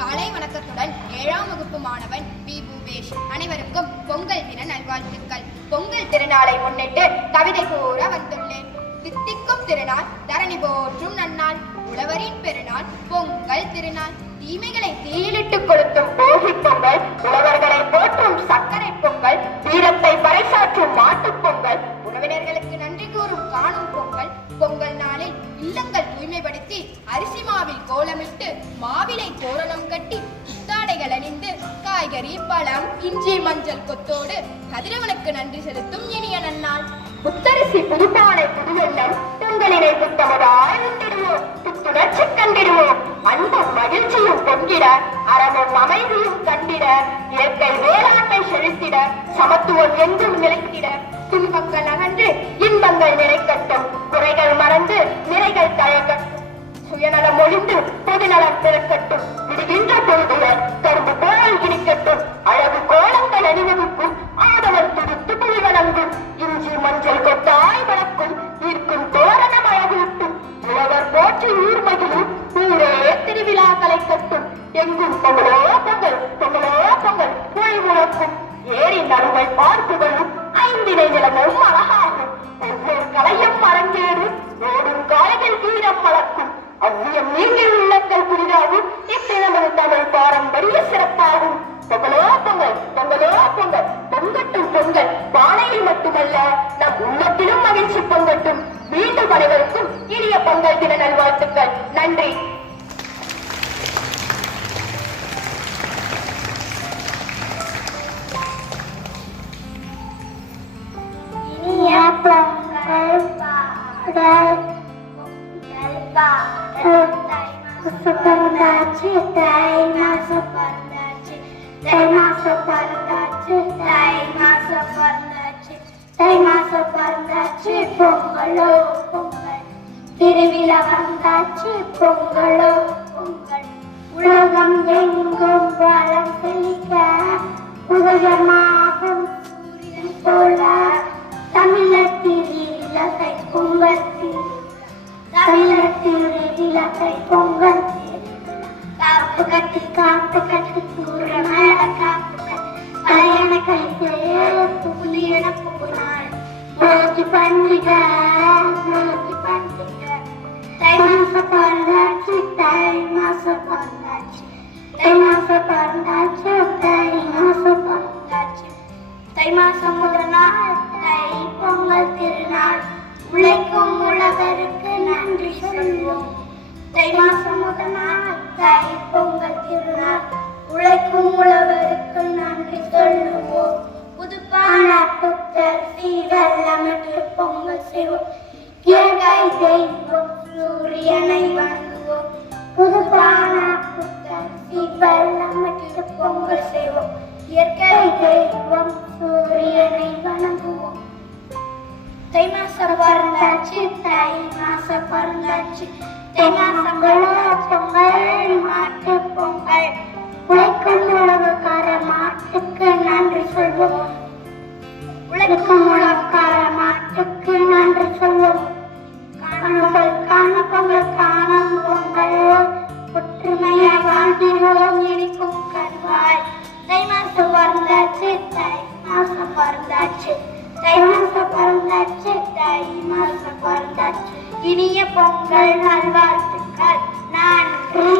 காலை வணக்கத்துடன் 7ஆம் வகுப்பு மாணவன் வி. பூபேஷ். அனைவருக்கும் பொங்கல் தின நல்வாழ்த்துக்கள். பொங்கல் திருநாளை முன்னிட்டு கவிதை கூற வந்துள்ளேன். தித்திக்கும் திருநாள், தரணி போற்றும் நன்னாள், உழவரின் பெருநாள் பொங்கல் திருநாள். தீமைகளை தீயிலிட்டு கொளுத்தும் போகி பொங்கல், உழவர்களை போற்றும் சர்க்கரை பொங்கல், வீரத்தை பறைசாற்றும் மாட்டுப் பொங்கல், உறவினர்களுக்கு நன்றி கூறும் காணும் பொங்கல். பொங்கல் நாளில் இல்லங்கள் தூய்மைப்படுத்தி அரிசி மாவில் கோலமிட்டு மாவிலை தோரணம் கட்டி புத்தாடைகள் அணிந்து காய்கறி பழம் இஞ்சி மஞ்சள் கொத்தோடு கதிரவனுக்கு நன்றி செலுத்தும் இனிய நன்னாள். புத்தரிசி புதுப்பானை புதுவெள்ளம் பொங்கலினை புத்தமதாய் உண்டிடுவோம், புத்துணர்ச்சி கண்டிடுவோம், அன்பும் மகிழ்ச்சியும் பொங்கிட அறமும் அமைதியும் கண்டிட இயற்கை வேளாண்மை செலுத்திட சமத்துவம் எங்கும் நிலைத்திட துன்பங்கள் அகன்று இன்பங்கள் நிலைக்கட்டும், குறைகள் மறந்து நிறைகள் தயக்கட்டும், சுயநலம் ஒழிந்து பொதுநலம் பிறக்கட்டும், விடுகின்ற பொழுதுகள் கரும்பு போல் இனிக்கட்டும், அழகு கோலங்கள் அணிவகுக்கும் ஆதவர் துடித்து புலி வணங்கும், இஞ்சி மஞ்சள் கொட்டாய் வளர்க்கும் ஈர்க்கும் தோரணம் அழகூட்டும், உழவர் போற்றி ஊர் மகிழும் ஊரே திருவிழா கலைக்கட்டும், எங்கும் பொங்கலோ பொங்கல் பொங்கலோ பொங்கல் புலி முழக்கும், ஏரி நடுகள் பார்ப்புகளும் ஐந்தினை நிலமும் அழகாகும், ஒவ்வொரு கலையும் அரங்கேறு ஓடும் காலைகள் வீரம் வளர்க்கும், அவ்வியம் நீங்கி உள்ளங்கள் புதிதாகும், இத்தினமது தமிழ் பாரம்பரிய சிறப்பாகும். பொங்கலோ பொங்கல் பொங்கலோ பொங்கல் பொங்கட்டும் பொங்கல் பானையில் மட்டுமல்ல நம் உள்ளத்திலும் மகிழ்ச்சி பொங்கட்டும். மீண்டும் அனைவருக்கும் இனிய பொங்கல் தின நல்வாழ்த்துக்கள். நன்றி. பொங்கலோ பொங்கல் திருவிழா வந்தாச்சு, பொங்கலோ பொங்கல் உலகம் எங்கும் வளம் செழிக்க உதயமாகும் சூரியன் போல தமிழர் திருவிழாக்கை பொங்கல் தமிழர் திருவிழாக்கை பொங்கல் காப்பு கட்டி சூரியமழ காப்பு கட்டி கல்யாண கழித்து புலியன போனாள் மோதி பண்டிகை தை மாச பிறந்தாச்சு, தை மாச பிறந்தாச்சு, தை மாச பிறந்தாச்சு, தை மாச பிறந்தாச்சு, தை மாசம் முதல் நாள் தை பொங்கல் திருநாள், உழைக்கும் உழவருக்கு நன்றி சொல்வோம். தை மாசம் முதல் நாள் தை பொங்கல் திருநாள், உழைக்கும் உழவருக்கு நன்றி சொல்லுவோம். புதுப்பான புத்தரிசி வெள்ளமிட்டு பொங்கல் செய்வோம், இயற்கை தெய்வம் சூரியனை வணங்குவோம். புதுப்பான புத்தரிசி வெள்ளமிட்டு பொங்கல் செய்வோம், இயற்கை தெய்வம் சூரியனை வணங்குவோம். தை மாசம் பிறந்தாச்சு, தை மாசம் பிறந்தாச்சு, தை மாசம் பொங்கல் மாட்டு பொங்கல், உழைக்கும் உழவுக்கார மாட்டுக்கு நன்றி சொல்வோம். உழைக்கும் உழவுக்கார மாட்டுக்கு நன்றி சொல்வோம். காண பொங்கல் காணும் பொங்கல், ஒற்றுமையை வாழ்ந்திடுவோம் இனிக்கும் கருவாய். தை மாசம் பிறந்தாச்சு, தை மாசம் பிறந்தாச்சு, தை மாசம் பிறந்தாச்சு, தை மாசம் பிறந்தாச்சு, இனிய பொங்கல் நல்வாழ்த்துக்கள். நன்றி.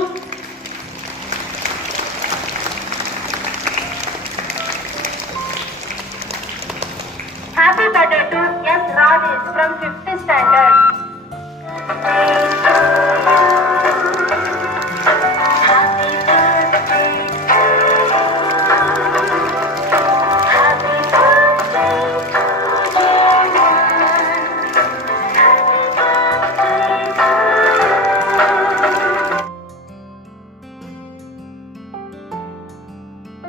Happy birthday to S. Rajesh from 5th standard.